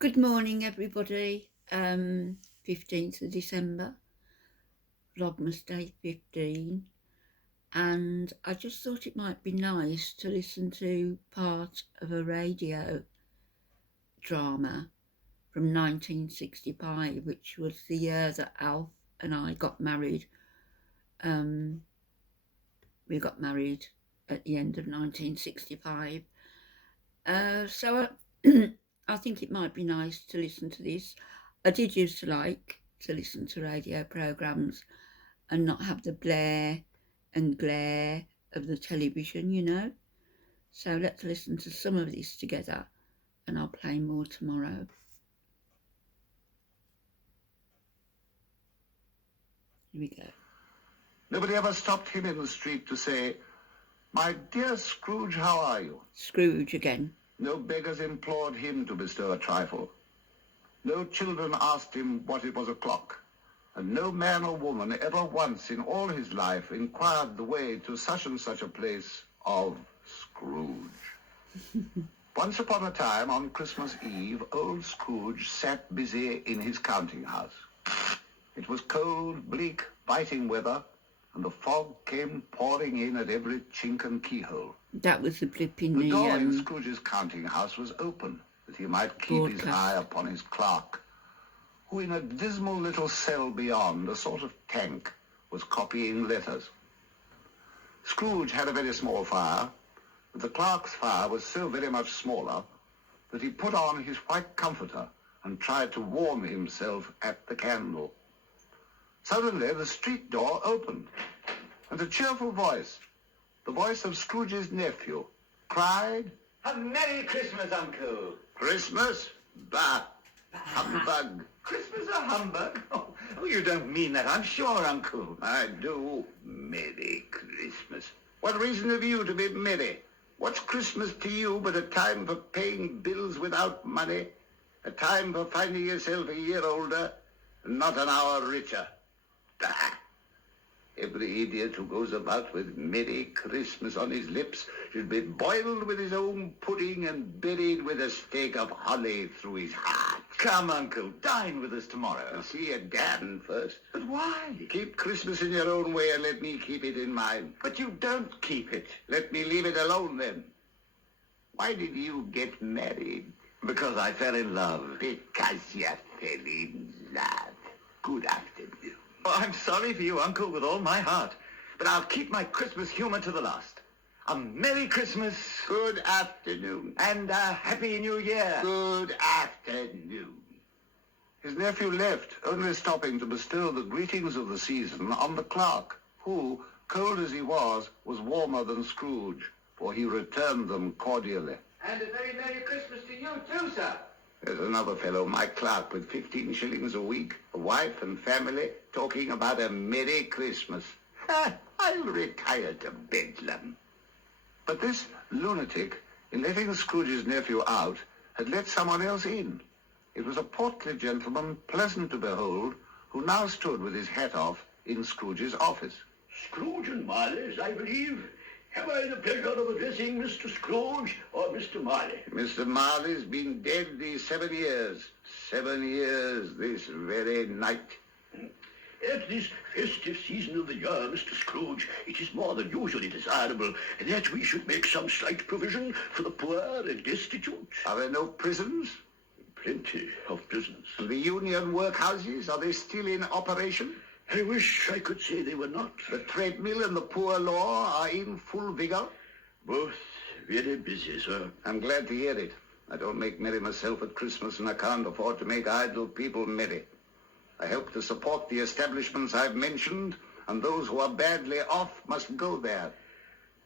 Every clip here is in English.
Good morning, everybody. 15th of December, Vlogmas Day 15, and I just thought it might be nice to listen to part of a radio drama from 1965, which was the year that Alf and I got married. We got married at the end of 1965. So I think it might be nice to listen to this. I did used to like to listen to radio programmes and not have the blare and glare of the television, you know. So let's listen to some of this together and I'll play more tomorrow. Here we go. Nobody ever stopped him in the street to say, "My dear Scrooge, how are you?" Scrooge again. No beggars implored him to bestow a trifle. No children asked him what it was o'clock. And no man or woman ever once in all his life inquired the way to such and such a place of Scrooge. Once upon a time, on Christmas Eve, old Scrooge sat busy in his counting house. It was cold, bleak, biting weather, and the fog came pouring in at every chink and keyhole. That was the blip in The the door in Scrooge's counting house was open, that he might keep his eye upon his clerk, who in a dismal little cell beyond, a sort of tank, was copying letters. Scrooge had a very small fire, but the clerk's fire was so very much smaller that he put on his white comforter and tried to warm himself at the candle. Suddenly the street door opened, and a cheerful voice, the voice of Scrooge's nephew, cried, "A Merry Christmas, Uncle!" "Christmas? Bah! Humbug!" "Christmas a humbug? Oh, you don't mean that, I'm sure, Uncle." "I do. Merry Christmas. What reason have you to be merry? What's Christmas to you but a time for paying bills without money, a time for finding yourself a year older and not an hour richer? Bah! Every idiot who goes about with Merry Christmas on his lips should be boiled with his own pudding and buried with a stake of holly through his heart." Come, Uncle, dine with us tomorrow. See a Dan first. But why? Keep Christmas in your own way and let me keep it in mine. But you don't keep it. Let me leave it alone then. Why did you get married? Because I fell in love. Because you fell in love. Good afternoon. Oh, I'm sorry for you, Uncle, with all my heart. But I'll keep my Christmas humor to the last. A Merry Christmas. Good afternoon. And a Happy New Year. Good afternoon. His nephew left, only stopping to bestow the greetings of the season on the clerk, who, cold as he was warmer than Scrooge, for he returned them cordially. "And a very Merry Christmas to you too, sir." There's another fellow, my clerk, with 15 shillings a week, a wife and family, talking about a Merry Christmas. I'll retire to Bedlam. But this lunatic, in letting Scrooge's nephew out, had let someone else in. It was a portly gentleman, pleasant to behold, who now stood with his hat off in Scrooge's office. "Scrooge and Marley's, I believe. Have I the pleasure of addressing Mr. Scrooge or Mr. Marley?" Mr. Marley's been dead these 7 years. 7 years this very night. "At this festive season of the year, Mr. Scrooge, it is more than usually desirable that we should make some slight provision for the poor and destitute." Are there no prisons? "Plenty of prisons." And the union workhouses, are they still in operation? "I wish I could say they were not." The treadmill and the poor law are in full vigor? "Both very busy, sir." I'm glad to hear it. I don't make merry myself at Christmas, and I can't afford to make idle people merry. I help to support the establishments I've mentioned, and those who are badly off must go there.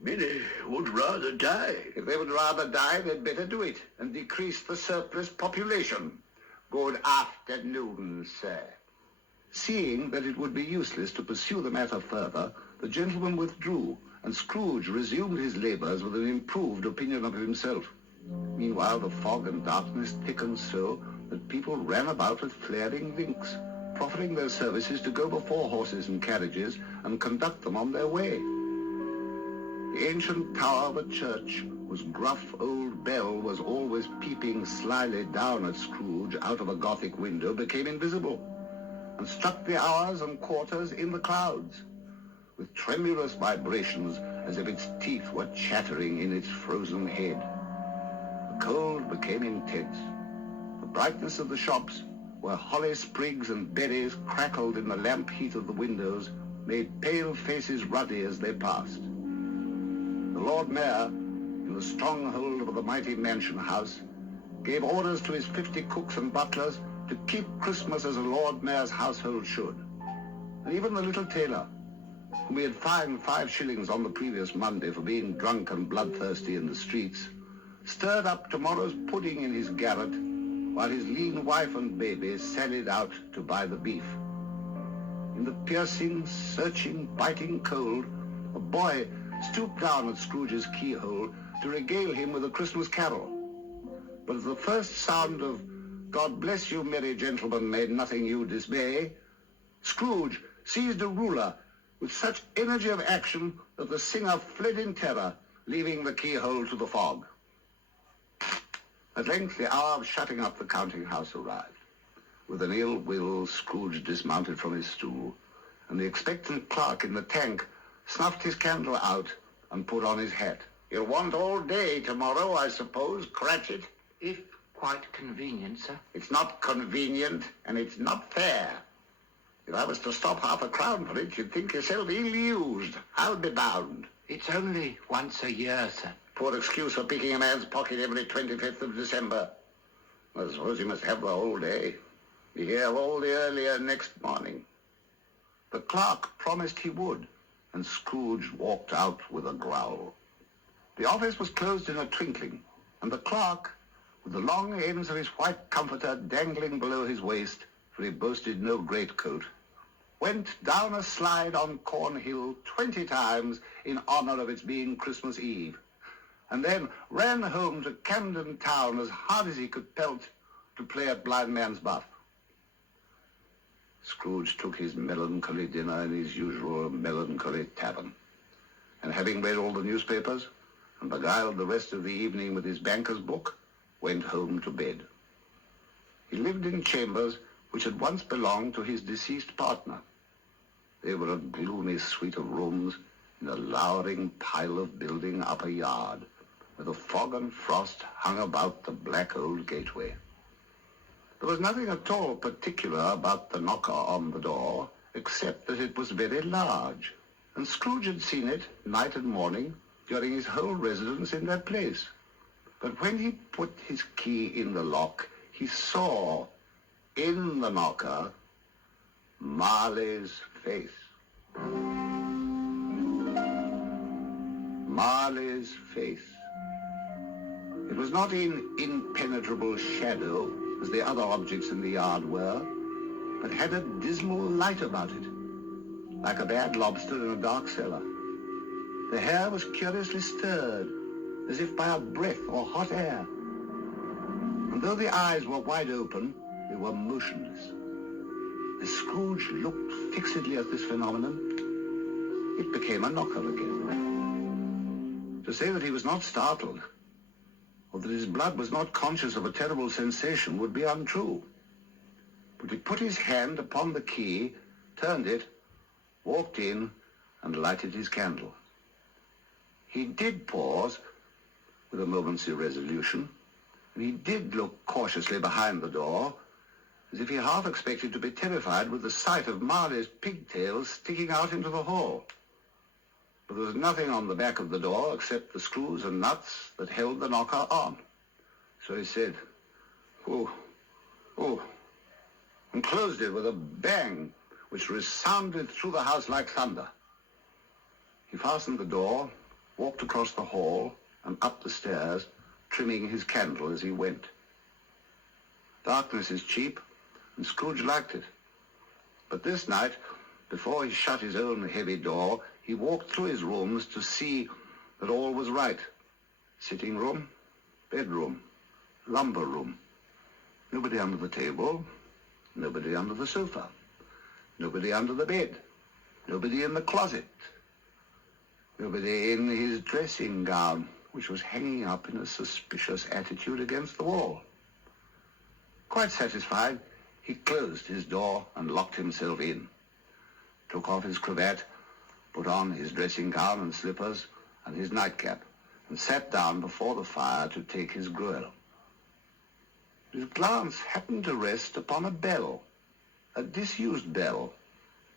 "Many would rather die." If they would rather die, they'd better do it and decrease the surplus population. Good afternoon, sir. Seeing that it would be useless to pursue the matter further, the gentleman withdrew, and Scrooge resumed his labours with an improved opinion of himself. Meanwhile, the fog and darkness thickened so that people ran about with flaring links, proffering their services to go before horses and carriages and conduct them on their way. The ancient tower of a church was whose gruff old bell was always peeping slyly down at Scrooge out of a Gothic window, became invisible and struck the hours and quarters in the clouds with tremulous vibrations as if its teeth were chattering in its frozen head. The cold became intense. The brightness of the shops, where holly sprigs and berries crackled in the lamp heat of the windows, made pale faces ruddy as they passed. The Lord Mayor, in the stronghold of the mighty mansion house, gave orders to his 50 cooks and butlers to keep Christmas as a Lord Mayor's household should. And even the little tailor, whom he had fined 5 shillings on the previous Monday for being drunk and bloodthirsty in the streets, stirred up tomorrow's pudding in his garret while his lean wife and baby sallied out to buy the beef. In the piercing, searching, biting cold, a boy stooped down at Scrooge's keyhole to regale him with a Christmas carol. But as the first sound of "God bless you, merry gentlemen, may nothing you dismay," Scrooge seized a ruler with such energy of action that the singer fled in terror, leaving the keyhole to the fog. At length the hour of shutting up the counting house arrived. With an ill will, Scrooge dismounted from his stool, and the expectant clerk in the tank snuffed his candle out and put on his hat. "You'll want all day tomorrow, I suppose, Cratchit?" If quite convenient, sir. "It's not convenient, and it's not fair. If I was to stop half a crown for it, you'd think yourself ill-used. I'll be bound." It's only once a year, sir. Poor excuse for picking a man's pocket every 25th of December. I suppose you must have the whole day. Be here all the earlier next morning. The clerk promised he would, and Scrooge walked out with a growl. The office was closed in a twinkling, and the clerk, with the long ends of his white comforter dangling below his waist, for he boasted no greatcoat, went down a slide on Cornhill 20 times in honor of its being Christmas Eve, and then ran home to Camden Town as hard as he could pelt to play at blind man's buff. Scrooge took his melancholy dinner in his usual melancholy tavern, and having read all the newspapers and beguiled the rest of the evening with his banker's book, went home to bed. He lived in chambers which had once belonged to his deceased partner. They were a gloomy suite of rooms in a lowering pile of building up a yard, where the fog and frost hung about the black old gateway. There was nothing at all particular about the knocker on the door, except that it was very large, and Scrooge had seen it night and morning during his whole residence in that place. But when he put his key in the lock, he saw, in the knocker, Marley's face. Marley's face. It was not in impenetrable shadow, as the other objects in the yard were, but had a dismal light about it, like a bad lobster in a dark cellar. The hair was curiously stirred, as if by a breath or hot air. And though the eyes were wide open, they were motionless. As Scrooge looked fixedly at this phenomenon, it became a knocker again. To say that he was not startled, or that his blood was not conscious of a terrible sensation, would be untrue. But he put his hand upon the key, turned it, walked in, and lighted his candle. He did pause, with a moment's irresolution, and he did look cautiously behind the door, as if he half expected to be terrified with the sight of Marley's pigtails sticking out into the hall. But there was nothing on the back of the door except the screws and nuts that held the knocker on. So he said, "Oh, oh," and closed it with a bang which resounded through the house like thunder. He fastened the door, walked across the hall and up the stairs, trimming his candle as he went. Darkness is cheap, and Scrooge liked it. But this night, before he shut his own heavy door, he walked through his rooms to see that all was right. Sitting room, bedroom, lumber room. Nobody under the table, nobody under the sofa, nobody under the bed, nobody in the closet, nobody in his dressing gown which was hanging up in a suspicious attitude against the wall. Quite satisfied, he closed his door and locked himself in, took off his cravat, put on his dressing gown and slippers and his nightcap, and sat down before the fire to take his gruel. His glance happened to rest upon a bell, a disused bell,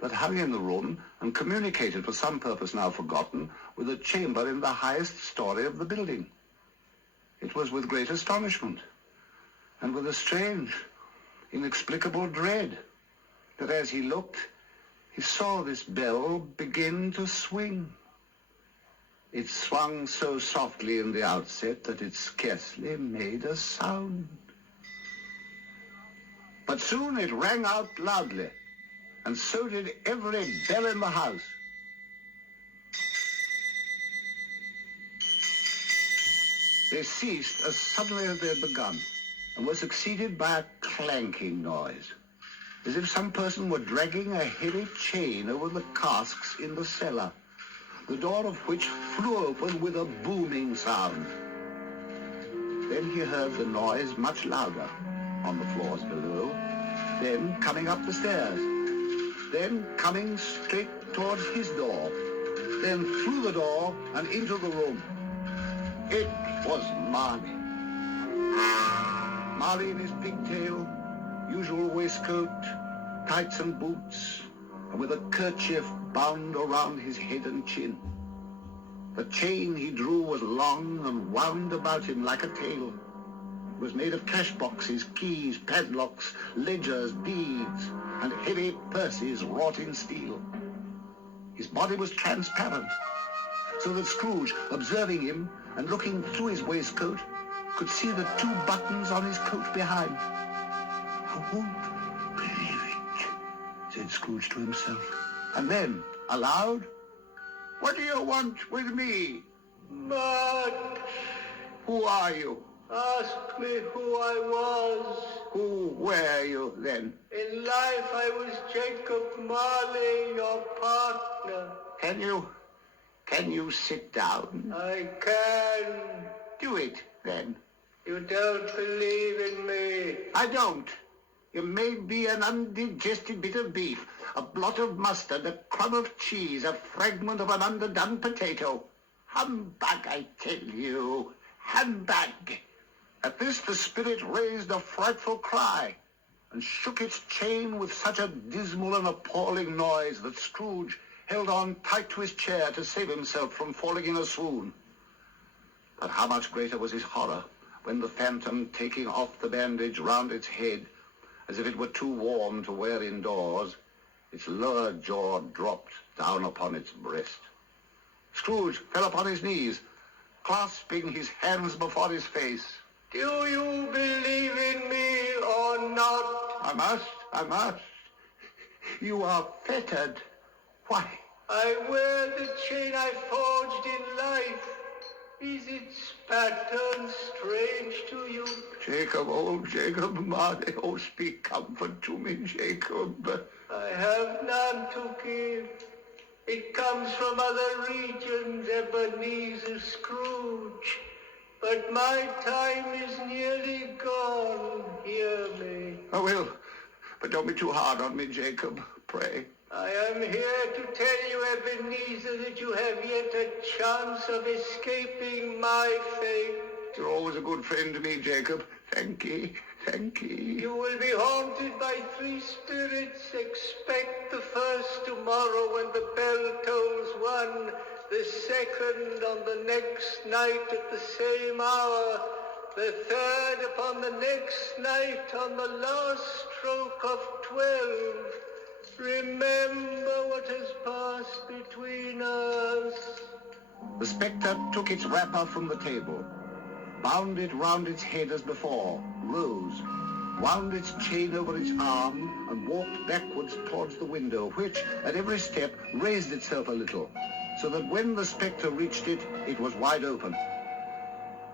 that hung in the room and communicated for some purpose now forgotten with a chamber in the highest story of the building. It was with great astonishment and with a strange, inexplicable dread that as he looked, he saw this bell begin to swing. It swung so softly in the outset that it scarcely made a sound. But soon it rang out loudly, and so did every bell in the house. They ceased as suddenly as they had begun, and were succeeded by a clanking noise, as if some person were dragging a heavy chain over the casks in the cellar, the door of which flew open with a booming sound. Then he heard the noise much louder on the floors below, then coming up the stairs, then coming straight towards his door, then through the door and into the room. It was Marley. Marley in his pigtail, usual waistcoat, tights and boots, and with a kerchief bound around his head and chin. The chain he drew was long and wound about him like a tail. It was made of cash boxes, keys, padlocks, ledgers, deeds, and heavy purses wrought in steel. His body was transparent, so that Scrooge, observing him and looking through his waistcoat, could see the two buttons on his coat behind. "I won't believe it," said Scrooge to himself. And then, aloud, "What do you want with me?" But "Who are you?" ask me who I was. "Who were you, then?" In life I was Jacob Marley, your partner. Can you sit down? I can. Do it, then. You don't believe in me. I don't. You may be an undigested bit of beef, a blot of mustard, a crumb of cheese, a fragment of an underdone potato. Humbug, I tell you. Humbug. At this the spirit raised a frightful cry and shook its chain with such a dismal and appalling noise that Scrooge held on tight to his chair to save himself from falling in a swoon. But how much greater was his horror when the phantom, taking off the bandage round its head, as if it were too warm to wear indoors, its lower jaw dropped down upon its breast. Scrooge fell upon his knees, clasping his hands before his face. Do you believe in me or not? I must. You are fettered. Why? I wear the chain I forged in life. Is its pattern strange to you? Jacob, old Jacob Marley, oh, speak comfort to me, Jacob. I have none to give. It comes from other regions, Ebenezer Scrooge. But my time is nearly gone, hear me. I will, but don't be too hard on me, Jacob, pray. I am here to tell you, Ebenezer, that you have yet a chance of escaping my fate. You're always a good friend to me, Jacob. Thank ye. You will be haunted by three spirits. Expect the first tomorrow when the bell tolls one, the second on the next night at the same hour, the third upon the next night on the last stroke of 12. Remember what has passed between us. The spectre took its wrapper from the table, bound it round its head as before, rose, wound its chain over its arm, and walked backwards towards the window, which, at every step, raised itself a little, so that when the spectre reached it, it was wide open.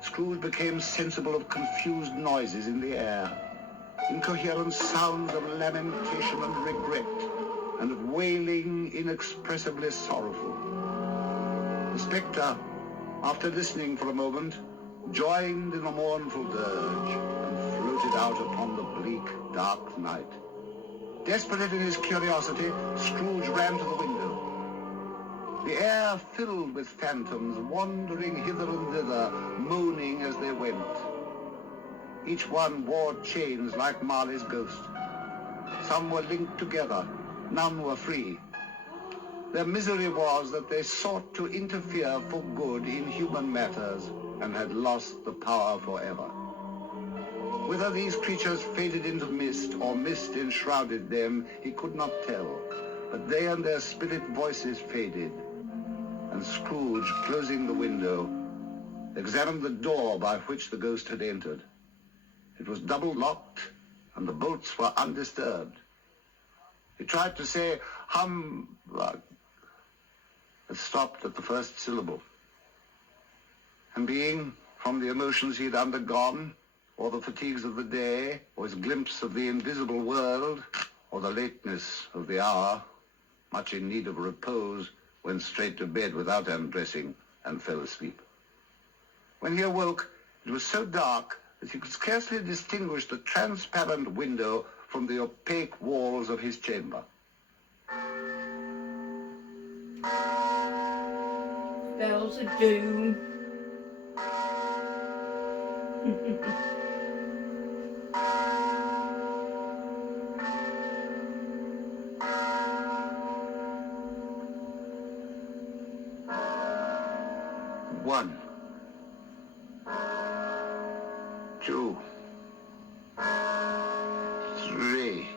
Scrooge became sensible of confused noises in the air, incoherent sounds of lamentation and regret, and of wailing inexpressibly sorrowful. The spectre, after listening for a moment, joined in a mournful dirge and floated out upon the bleak, dark night. Desperate in his curiosity, Scrooge ran to the window. The air filled with phantoms, wandering hither and thither, moaning as they went. Each one wore chains like Marley's ghost. Some were linked together, none were free. Their misery was that they sought to interfere for good in human matters and had lost the power forever. Whether these creatures faded into mist or mist enshrouded them, he could not tell, but they and their spirit voices faded. And Scrooge, closing the window, examined the door by which the ghost had entered. It was double locked, and the bolts were undisturbed. He tried to say humbug, but stopped at the first syllable. And being, from the emotions he had undergone, or the fatigues of the day, or his glimpse of the invisible world, or the lateness of the hour, much in need of repose, went straight to bed without undressing and fell asleep. When he awoke, it was so dark that he could scarcely distinguish the transparent window from the opaque walls of his chamber. Bells of doom. One, two, three,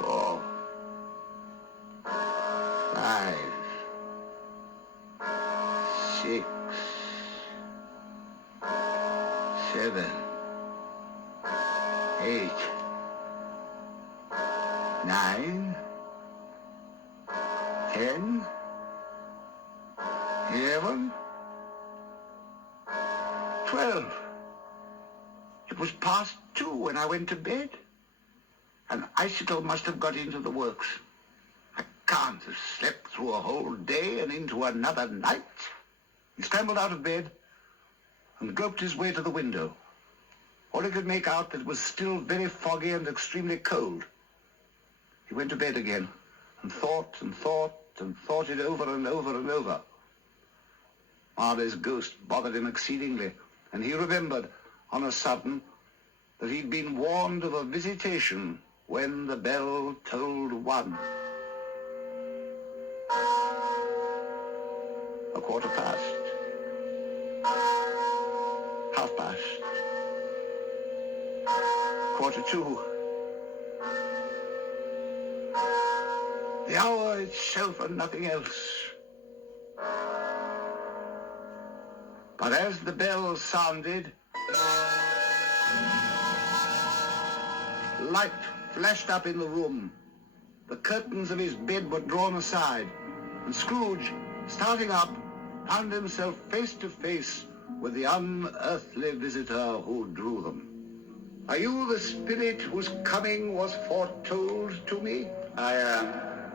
four, five, six, seven, eight, nine, 10, 11, 12. It was past 2 when I went to bed. An icicle must have got into the works. I can't have slept through a whole day and into another night. He scrambled out of bed and groped his way to the window. All he could make out that it was still very foggy and extremely cold. He went to bed again and thought and thought and thought it over and over and over. Marley's ghost bothered him exceedingly, and he remembered, on a sudden, that he'd been warned of a visitation when the bell tolled 1. A quarter past. Half past. 1:45. The hour itself and nothing else. But as the bell sounded, light flashed up in the room. The curtains of his bed were drawn aside, and Scrooge, starting up, found himself face to face with the unearthly visitor who drew them. Are you the spirit whose coming was foretold to me? I am.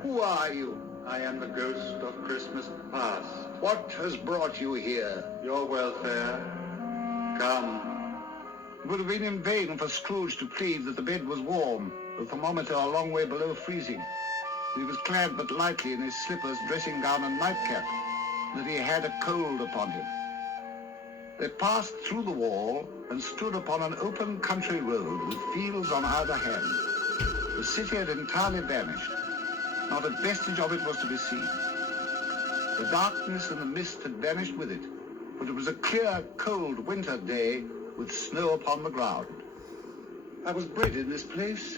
Who are you? I am the ghost of Christmas past. What has brought you here? Your welfare. Come. It would have been in vain for Scrooge to plead that the bed was warm, the thermometer a long way below freezing. He was clad but lightly in his slippers, dressing gown and nightcap, that he had a cold upon him. They passed through the wall and stood upon an open country road with fields on either hand. The city had entirely vanished. Not a vestige of it was to be seen. The darkness and the mist had vanished with it, but it was a clear, cold winter day with snow upon the ground. I was bred in this place.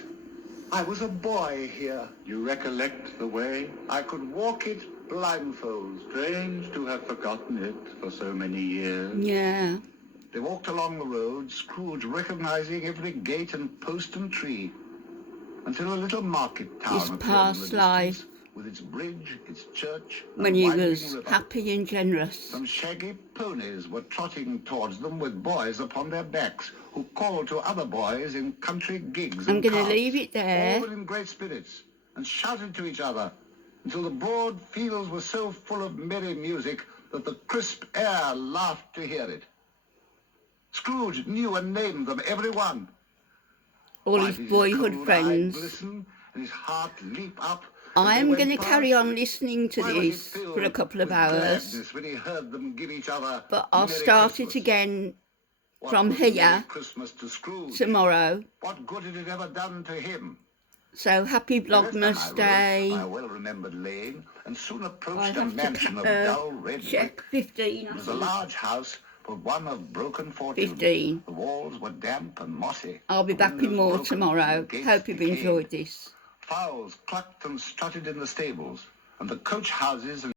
I was a boy here. You recollect the way? I could walk it blindfold. Strange to have forgotten it for so many years. Yeah. They walked along the road, Scrooge recognizing every gate and post and tree, until a little market town His appeared past in the life, distance, with its bridge, its church, when and he winding was river. happy and generous. Some shaggy ponies were trotting towards them with boys upon their backs, who called to other boys in country gigs I'm and going to carts. leave it there. All were in great spirits, and shouted to each other, until the broad fields were so full of merry music that the crisp air laughed to hear it. Scrooge knew and named them, every one. All Why his did his boyhood cold eye friends. glisten and his heart leap up as I they am went going to past? carry on listening to Why was he this for a filled couple of with hours, gladness when he heard them give each other but I'll Merry start Christmas? it again What from was Merry here Christmas to Scrooge? tomorrow. What good had it ever done to him? So happy They left the Vlogmas high road Day. by a well-remembered lane and soon I approached a have mansion of to dull red check brick. 15. It was a large house, but one of broken fortunes. 15. The walls were damp and mossy. I'll be the back with windows more broken, tomorrow. the gates Hope you've decayed. enjoyed this. Fowls clucked and strutted in the stables, and the coach houses and